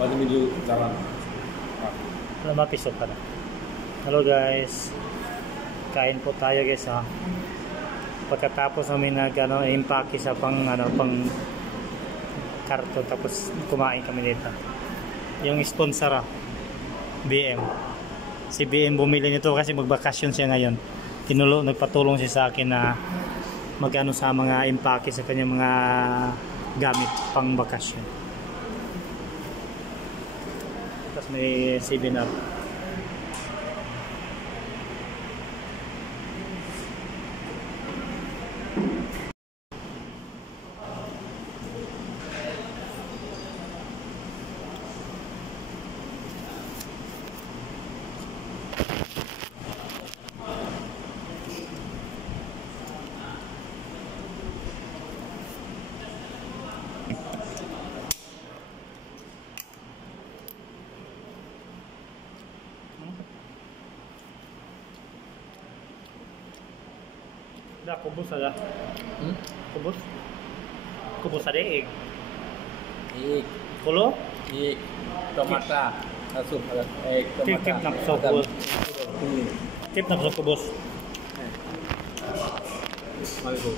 Baru menuju jalan. Mapisok ka na. Hello guys. Kain po tayo guys ha. Pagkatapos namin impake sa pang karton tapos kumain kami dito. Yung sponsor BM. Si BM bumili nito kasi magbakasyon siya ngayon. Nagpatulong siya sa akin na magano sa mga impake sa kanyang mga gamit pang bakasyon. Tapos may 7-Up. Dah kubus ada. Kubus. Kubus ada egg. Egg. Kulo? Egg. Tomata. Sup ada egg. Tomata. Tip nak kubus. Tip nak kubus. Mari bu.